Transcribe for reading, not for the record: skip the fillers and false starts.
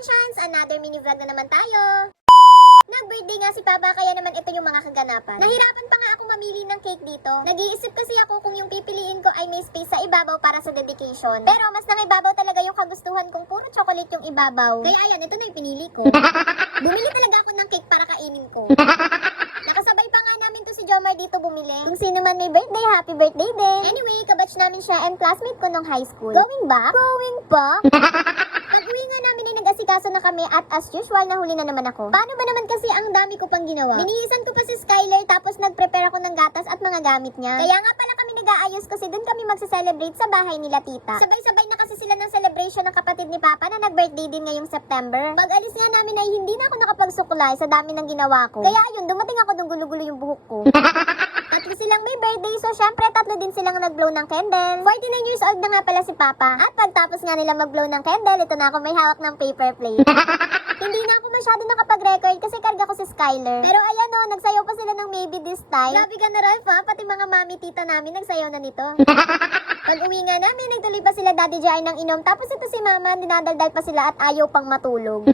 Functions! Another mini vlog na naman tayo! Nag-birthday nga si Papa, kaya naman ito yung mga kaganapan. Nahirapan pa nga ako mamili ng cake dito. Nag-iisip kasi ako kung yung pipiliin ko ay may space sa ibabaw para sa dedication. Pero mas nangibabaw talaga yung kagustuhan kong puro chocolate yung ibabaw. Kaya ayan, ito na yung pinili ko. Bumili talaga ako ng cake para kainin ko. Nakasabay pa nga namin to si Jomar dito bumili. Kung sino man may birthday, happy birthday din. Anyway, kabatch namin siya and classmate ko nung high school. Going back? Going back? Pag-uwi nga namin ay nag-asikaso na kami at as usual, nahuli na naman ako. Paano ba naman kasi ang dami ko pang ginawa? Binihisan ko pa si Skyler tapos nag-prepare ako ng gatas at mga gamit niya. Kaya nga pala kami nag-aayos kasi dun kami magse-celebrate sa bahay nila tita. Sabay-sabay na kasi sila ng celebration ng kapatid ni Papa na nag-birthday din ngayong September. Pag-alis nga namin ay hindi na ako nakapagsuklay sa dami ng ginawa ko. Kaya ayun, dumating ako nung gulo-gulo yung buhok ko. Tatlo silang may birthday, so syempre tatlo din silang nag-blow ng candle. 49 years old na nga pala si Papa. At pagtapos nga nila mag-blow ng candle, ito na ako may hawak ng paper plate. Hindi na ako masyado nakapag-record kasi karga ko si Skyler. Pero ayan o, nagsayaw pa sila ng maybe this time. Grabe ka na Ralph ha, pati mga mami tita namin nagsayaw na nito. Pag uwi nga namin, nagtuloy pa sila Daddy Jai ng inom. Tapos ito si Mama, dinadaldal pa sila at ayaw pang matulog.